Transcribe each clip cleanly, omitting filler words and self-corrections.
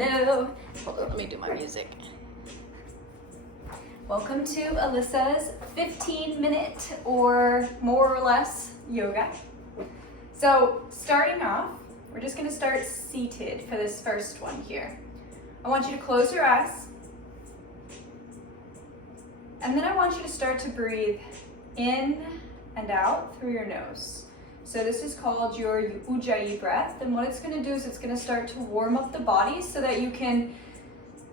Hello. Hold on, let me do my music. Welcome to Alyssa's 15-minute or more or less yoga. So starting off, we're just gonna start seated for this first one here. I want you to close your eyes. And then I want you to start to breathe in and out through your nose. So this is called your Ujjayi breath. And what it's gonna do is it's gonna start to warm up the body so that you can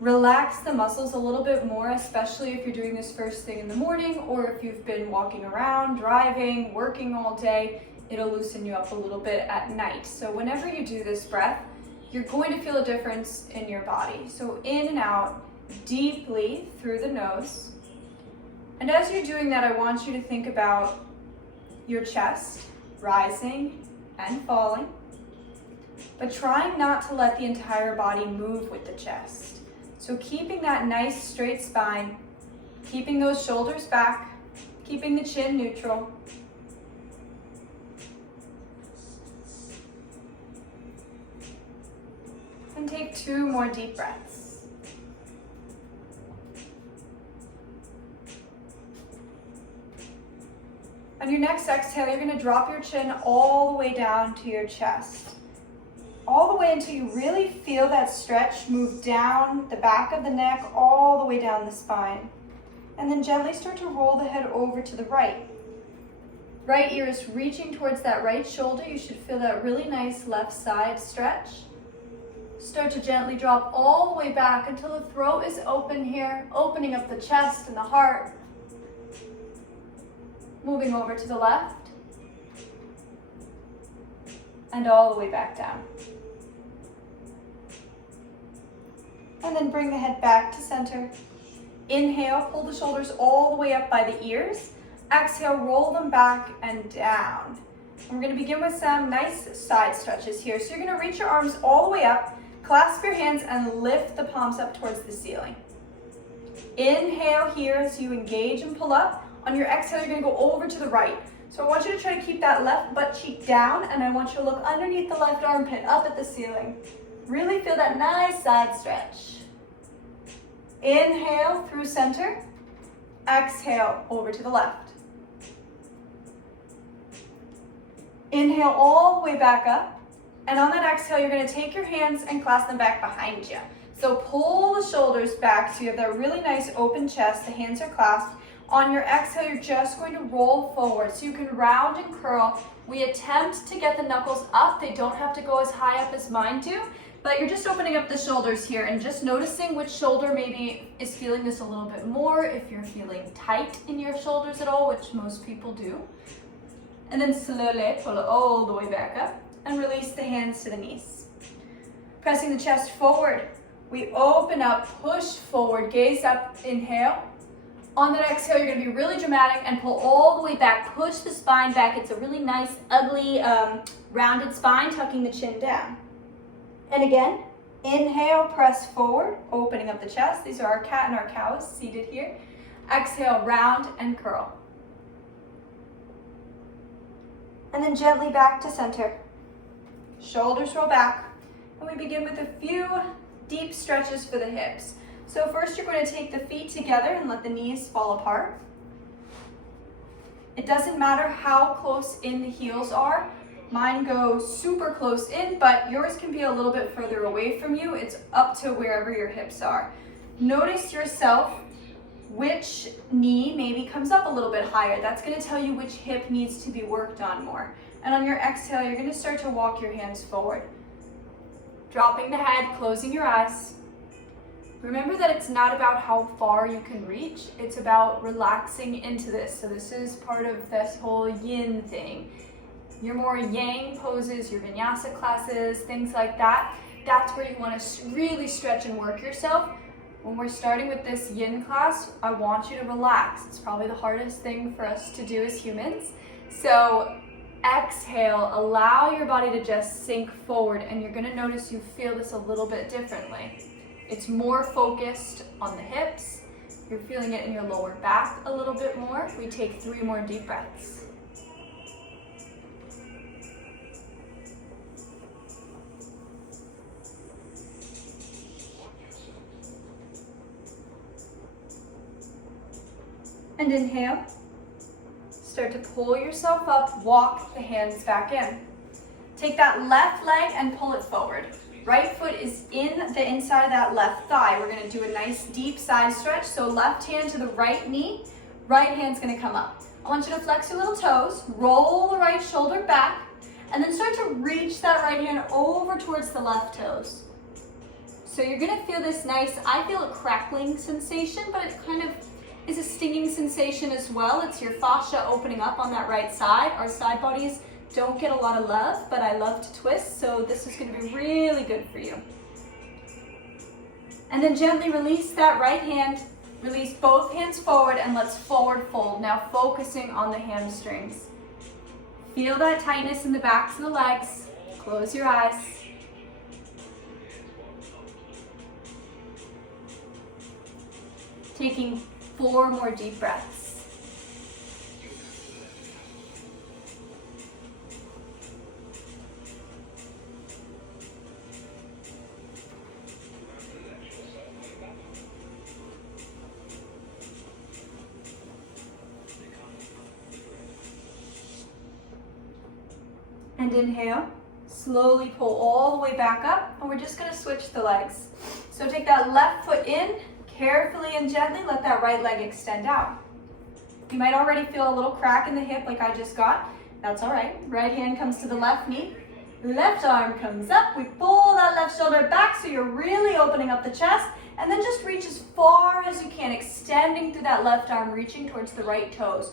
relax the muscles a little bit more, especially if you're doing this first thing in the morning or if you've been walking around, driving, working all day, it'll loosen you up a little bit at night. So whenever you do this breath, you're going to feel a difference in your body. So in and out, deeply through the nose. And as you're doing that, I want you to think about your chest rising and falling, but trying not to let the entire body move with the chest. So keeping that nice straight spine, keeping those shoulders back, keeping the chin neutral. And take 2 more deep breaths. On your next exhale, you're going to drop your chin all the way down to your chest. All the way until you really feel that stretch move down the back of the neck, all the way down the spine. And then gently start to roll the head over to the right. Right ear is reaching towards that right shoulder. You should feel that really nice left side stretch. Start to gently drop all the way back until the throat is open here, opening up the chest and the heart. Moving over to the left. And all the way back down. And then bring the head back to center. Inhale, pull the shoulders all the way up by the ears. Exhale, roll them back and down. And we're going to begin with some nice side stretches here. So you're going to reach your arms all the way up, clasp your hands, and lift the palms up towards the ceiling. Inhale here as you engage and pull up. On your exhale, you're going to go over to the right. So I want you to try to keep that left butt cheek down, and I want you to look underneath the left armpit up at the ceiling. Really feel that nice side stretch. Inhale through center. Exhale over to the left. Inhale all the way back up. And on that exhale, you're going to take your hands and clasp them back behind you. So pull the shoulders back so you have that really nice open chest. The hands are clasped. On your exhale, you're just going to roll forward. So you can round and curl. We attempt to get the knuckles up. They don't have to go as high up as mine do. But you're just opening up the shoulders here and just noticing which shoulder maybe is feeling this a little bit more, if you're feeling tight in your shoulders at all, which most people do. And then slowly pull it all the way back up and release the hands to the knees. Pressing the chest forward, we open up, push forward, gaze up, inhale. On the exhale, you're going to be really dramatic and pull all the way back, push the spine back. It's a really nice, ugly, rounded spine, tucking the chin down. And again, inhale, press forward, opening up the chest. These are our cat and our cows seated here. Exhale, round and curl. And then gently back to center. Shoulders roll back. And we begin with a few deep stretches for the hips. So first you're going to take the feet together and let the knees fall apart. It doesn't matter how close in the heels are. Mine go super close in, but yours can be a little bit further away from you. It's up to wherever your hips are. Notice yourself, which knee maybe comes up a little bit higher. That's going to tell you which hip needs to be worked on more. And on your exhale, you're going to start to walk your hands forward. Dropping the head, closing your eyes. Remember that it's not about how far you can reach. It's about relaxing into this. So this is part of this whole yin thing. Your more yang poses, your vinyasa classes, things like that, that's where you want to really stretch and work yourself. When we're starting with this yin class, I want you to relax. It's probably the hardest thing for us to do as humans. So exhale, allow your body to just sink forward, and you're going to notice you feel this a little bit differently. It's more focused on the hips. You're feeling it in your lower back a little bit more. We take 3 more deep breaths. And inhale. Start to pull yourself up, walk the hands back in. Take that left leg and pull it forward. Right foot is in the inside of that left thigh. We're gonna do a nice deep side stretch. So left hand to the right knee, right hand's gonna come up. I want you to flex your little toes, roll the right shoulder back, and then start to reach that right hand over towards the left toes. So you're gonna feel this nice, I feel a crackling sensation, but it kind of is a stinging sensation as well. It's your fascia opening up on that right side. Our side bodies don't get a lot of love, but I love to twist, so this is gonna be really good for you. And then gently release that right hand, release both hands forward, and let's forward fold. Now focusing on the hamstrings. Feel that tightness in the backs of the legs. Close your eyes. Taking 4 more deep breaths. And inhale, slowly pull all the way back up, and we're just gonna switch the legs. So take that left foot in, carefully and gently let that right leg extend out. You might already feel a little crack in the hip like I just got. That's all right. Right hand comes to the left knee, left arm comes up. We pull that left shoulder back so you're really opening up the chest, and then just reach as far as you can, extending through that left arm, reaching towards the right toes.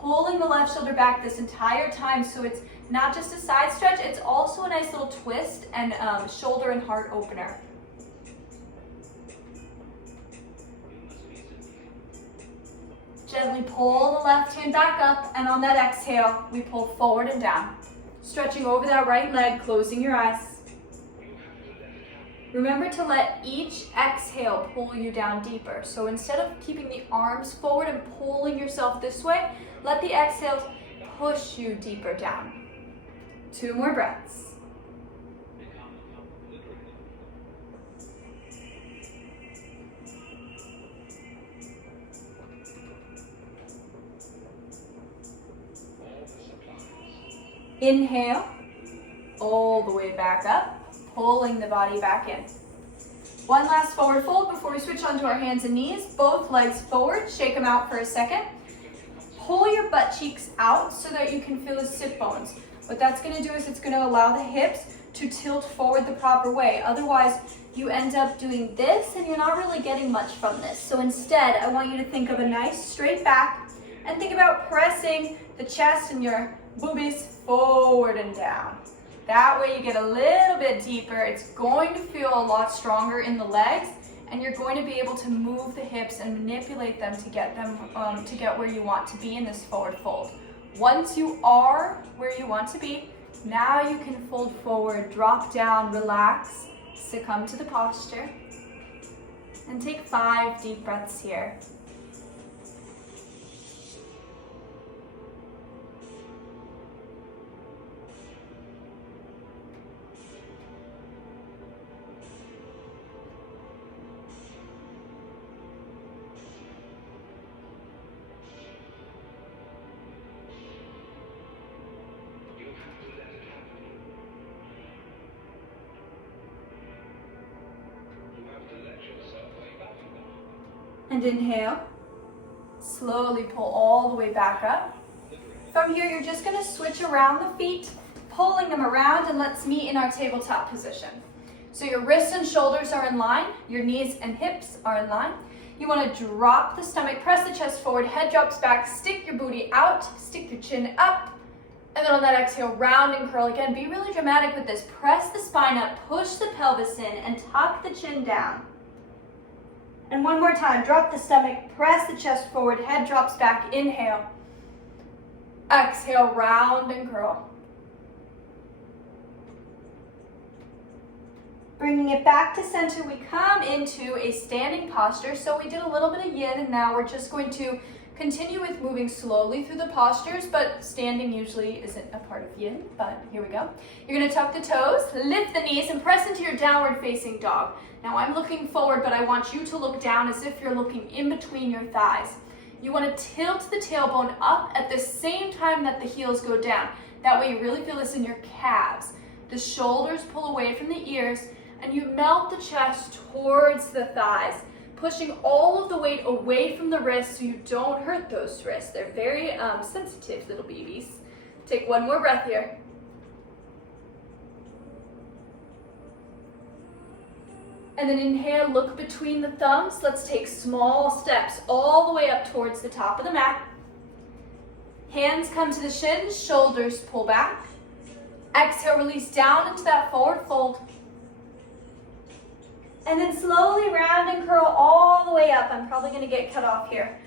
Pulling the left shoulder back this entire time so it's not just a side stretch, it's also a nice little twist and shoulder and heart opener. Gently pull the left hand back up, and on that exhale, we pull forward and down. Stretching over that right leg, closing your eyes. Remember to let each exhale pull you down deeper. So instead of keeping the arms forward and pulling yourself this way, let the exhales push you deeper down. 2 more breaths. Inhale, all the way back up, pulling the body back in. One last forward fold before we switch onto our hands and knees. Both legs forward, shake them out for a second. Pull your butt cheeks out so that you can feel the sit bones. What that's gonna do is it's gonna allow the hips to tilt forward the proper way. Otherwise, you end up doing this and you're not really getting much from this. So instead, I want you to think of a nice straight back and think about pressing the chest and your boobies forward and down. That way you get a little bit deeper. It's going to feel a lot stronger in the legs, and you're going to be able to move the hips and manipulate them to get where you want to be in this forward fold. Once you are where you want to be, now you can fold forward, drop down, relax, succumb to the posture, and take 5 deep breaths here. And inhale, slowly pull all the way back up. From here, you're just gonna switch around the feet, pulling them around, and let's meet in our tabletop position. So your wrists and shoulders are in line, your knees and hips are in line. You wanna drop the stomach, press the chest forward, head drops back, stick your booty out, stick your chin up, and then on that exhale, round and curl again. Be really dramatic with this. Press the spine up, push the pelvis in, and tuck the chin down. And one more time, drop the stomach, press the chest forward, head drops back, inhale. Exhale, round and curl. Bringing it back to center, we come into a standing posture. So we did a little bit of yin, and now we're just going to continue with moving slowly through the postures, but standing usually isn't a part of yin, but here we go. You're gonna tuck the toes, lift the knees, and press into your downward facing dog. Now I'm looking forward, but I want you to look down as if you're looking in between your thighs. You want to tilt the tailbone up at the same time that the heels go down. That way you really feel this in your calves. The shoulders pull away from the ears, and you melt the chest towards the thighs, pushing all of the weight away from the wrists so you don't hurt those wrists. They're very sensitive, little babies. Take one more breath here. And then inhale, look between the thumbs. Let's take small steps all the way up towards the top of the mat. Hands come to the shins, shoulders pull back. Exhale, release down into that forward fold. And then slowly round and curl all the way up. I'm probably gonna get cut off here.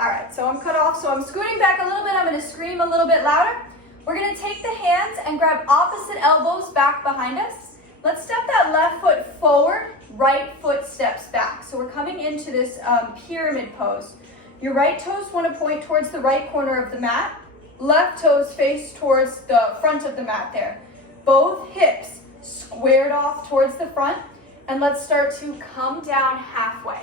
All right, so I'm cut off, so I'm scooting back a little bit. I'm gonna scream a little bit louder. We're gonna take the hands and grab opposite elbows back behind us. Let's step that left foot forward, right foot steps back. So we're coming into this pyramid pose. Your right toes want to point towards the right corner of the mat. Left toes face towards the front of the mat there. Both hips squared off towards the front. And let's start to come down halfway.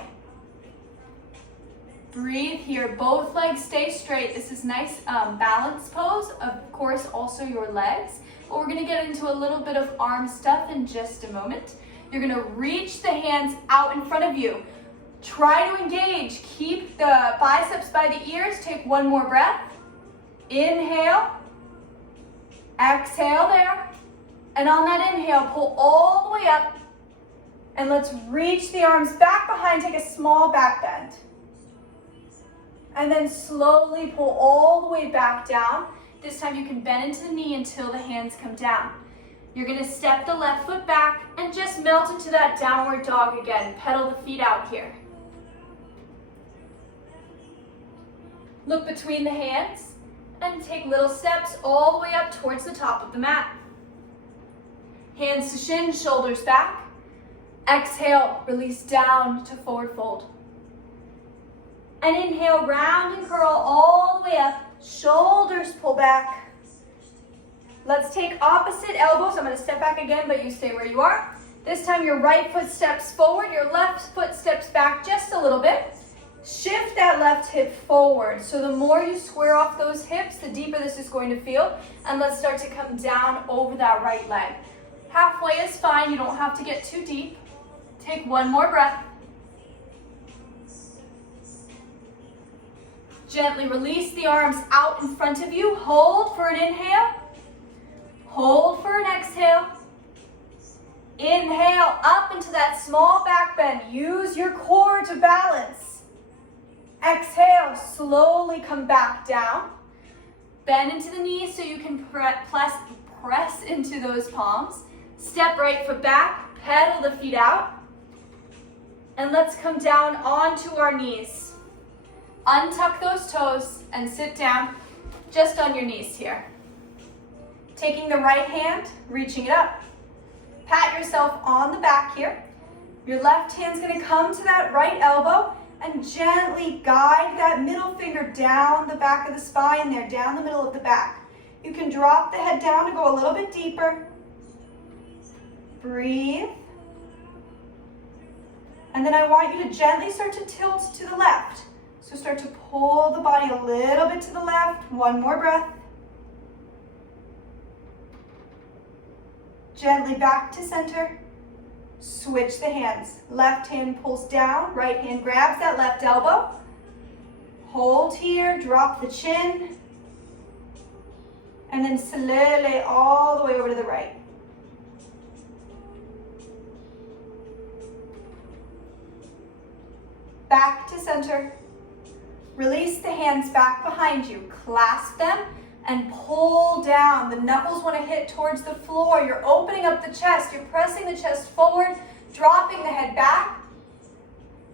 Breathe here. Both legs stay straight. This is nice balance pose. Of course, also your legs. But we're going to get into a little bit of arm stuff in just a moment. You're going to reach the hands out in front of you. Try to engage. Keep the biceps by the ears. Take one more breath. Inhale. Exhale there. And on that inhale, pull all the way up. And let's reach the arms back behind. Take a small back bend. And then slowly pull all the way back down. This time you can bend into the knee until the hands come down. You're going to step the left foot back and just melt into that downward dog again. Pedal the feet out here. Look between the hands and take little steps all the way up towards the top of the mat. Hands to shins, shoulders back. Exhale, release down to forward fold. And inhale, round and curl all the way up. Shoulders pull back. Let's take opposite elbows. I'm going to step back again, but you stay where you are. This time your right foot steps forward, your left foot steps back just a little bit. Shift that left hip forward. So the more you square off those hips, the deeper this is going to feel. And let's start to come down over that right leg. Halfway is fine. You don't have to get too deep. Take one more breath. Gently release the arms out in front of you. Hold for an inhale. Hold for an exhale. Inhale up into that small back bend. Use your core to balance. Exhale, slowly come back down. Bend into the knees so you can press into those palms. Step right foot back, pedal the feet out. And let's come down onto our knees. Untuck those toes and sit down just on your knees here. Taking the right hand, reaching it up. Pat yourself on the back here. Your left hand's gonna come to that right elbow and gently guide that middle finger down the back of the spine there, down the middle of the back. You can drop the head down to go a little bit deeper. Breathe. And then I want you to gently start to tilt to the left. So start to pull the body a little bit to the left. One more breath. Gently back to center. Switch the hands. Left hand pulls down, right hand grabs that left elbow. Hold here, drop the chin. And then slowly all the way over to the right. Back to center. Release the hands back behind you. Clasp them and pull down. The knuckles want to hit towards the floor. You're opening up the chest. You're pressing the chest forward, dropping the head back.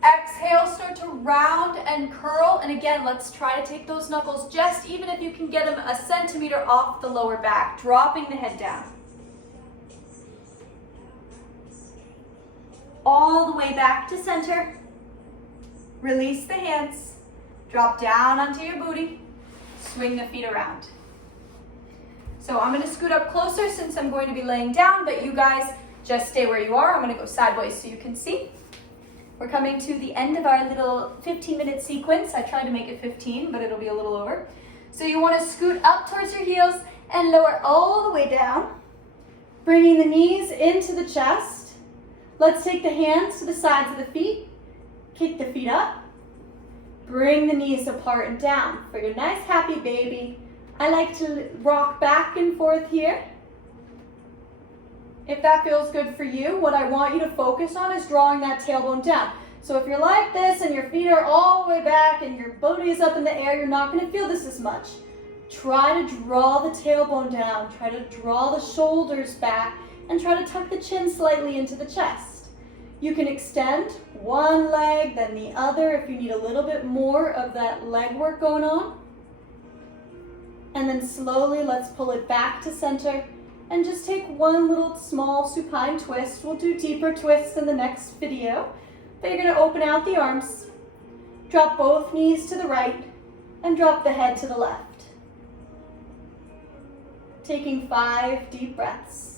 Exhale, start to round and curl. And again, let's try to take those knuckles just even if you can get them a centimeter off the lower back, dropping the head down. All the way back to center. Release the hands. Drop down onto your booty. Swing the feet around. So I'm going to scoot up closer since I'm going to be laying down, but you guys just stay where you are. I'm going to go sideways so you can see. We're coming to the end of our little 15-minute sequence. I tried to make it 15, but it'll be a little over. So you want to scoot up towards your heels and lower all the way down, bringing the knees into the chest. Let's take the hands to the sides of the feet, kick the feet up, bring the knees apart and down for your nice happy baby. I like to rock back and forth here. If that feels good for you, what I want you to focus on is drawing that tailbone down. So if you're like this and your feet are all the way back and your booty is up in the air, you're not going to feel this as much. Try to draw the tailbone down. Try to draw the shoulders back and try to tuck the chin slightly into the chest. You can extend one leg, then the other if you need a little bit more of that leg work going on. And then slowly let's pull it back to center. And just take one little small supine twist. We'll do deeper twists in the next video. But you're going to open out the arms, drop both knees to the right, and drop the head to the left. Taking 5 deep breaths.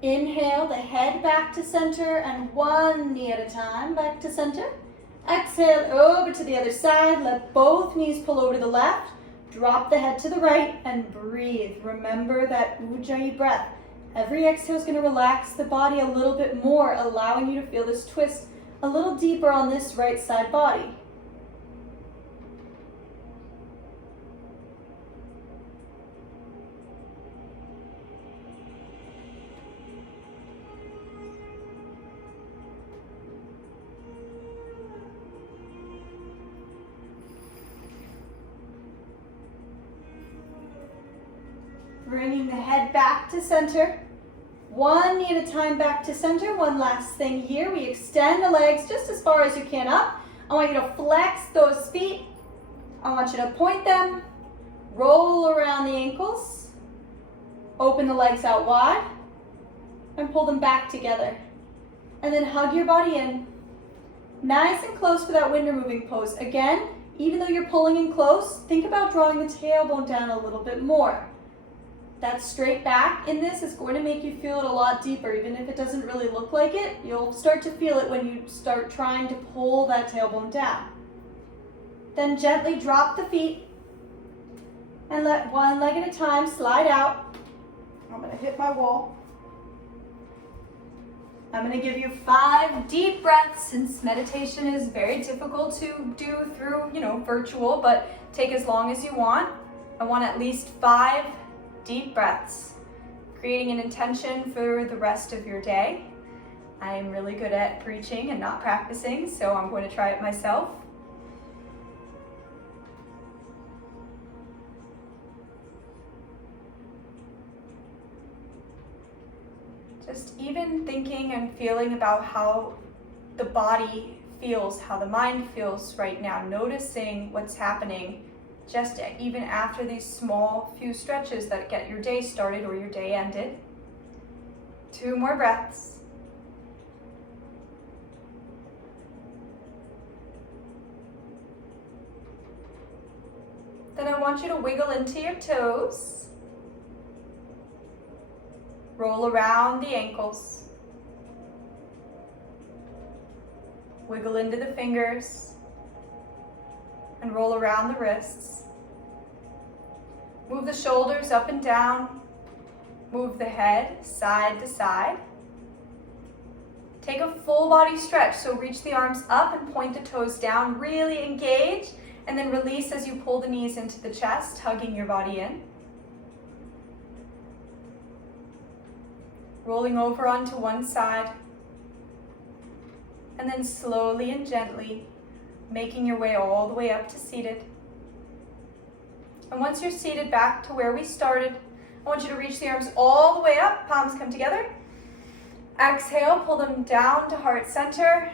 Inhale the head back to center and one knee at a time back to center. Exhale over to the other side. Let both knees pull over to the left. Drop the head to the right and breathe. Remember that Ujjayi breath. Every exhale is going to relax the body a little bit more, allowing you to feel this twist a little deeper on this right side body. Bringing the head back to center. One knee at a time back to center. One last thing here. We extend the legs just as far as you can up. I want you to flex those feet. I want you to point them. Roll around the ankles. Open the legs out wide. And pull them back together. And then hug your body in. Nice and close for that window moving pose. Again, even though you're pulling in close, think about drawing the tailbone down a little bit more. That straight back in this is going to make you feel it a lot deeper. Even if it doesn't really look like it, you'll start to feel it when you start trying to pull that tailbone down. Then gently drop the feet and let one leg at a time slide out. I'm going to hit my wall. I'm going to give you 5 deep breaths. Since meditation is very difficult to do through, virtual, but take as long as you want. I want at least 5 deep breaths, creating an intention for the rest of your day. I'm really good at preaching and not practicing, so I'm going to try it myself. Just even thinking and feeling about how the body feels, how the mind feels right now, noticing what's happening just even after these small few stretches that get your day started or your day ended. 2 more breaths. Then I want you to wiggle into your toes. Roll around the ankles. Wiggle into the fingers. And roll around the wrists. Move the shoulders up and down. Move the head side to side. Take a full body stretch, so reach the arms up and point the toes down. Really engage, and then release as you pull the knees into the chest, hugging your body in. Rolling over onto one side, and then slowly and gently making your way all the way up to seated. And once you're seated back to where we started, I want you to reach the arms all the way up, palms come together. Exhale, pull them down to heart center.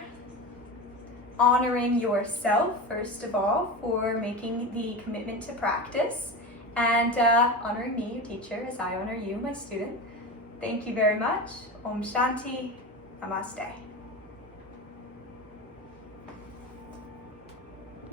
Honoring yourself, first of all, for making the commitment to practice. and honoring me, your teacher, as I honor you, my student. Thank you very much. Om Shanti. Namaste.